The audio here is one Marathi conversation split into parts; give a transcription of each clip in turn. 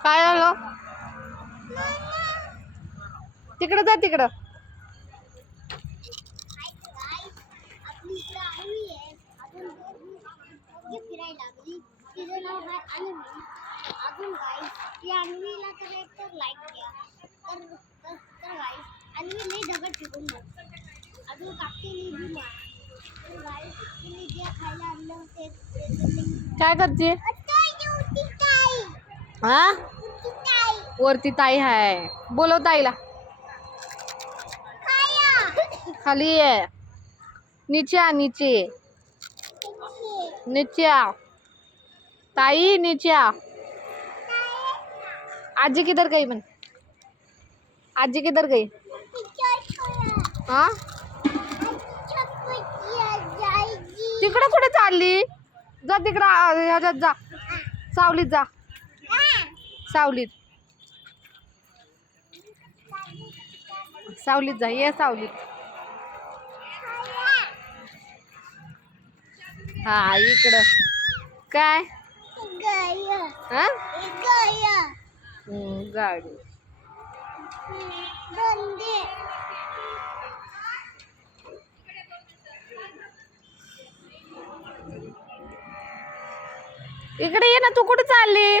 काय आलं? तिकडं जा तिकडं. आपली आहे अजून फिरायला अजून एक तर द्या तर अजून खायला ते- काय करते? हा? वरती ताई हाय. बोलव ताईला. खाली आहे नीचे आ नीचे. नीचे आ. ताई नीचे आ. आजी किधर गई मन आजी किधर गई? हा? तिकडे कुठे चालली? जा तिकडं ह्याच्यात जा. सावलीत जा. सावलीत. सावलीत जा ये सावलीत. हा इकडं. काय? हा? गाडी. इकडे ये ना तू कुठे चालली?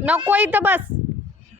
नको इथं बस.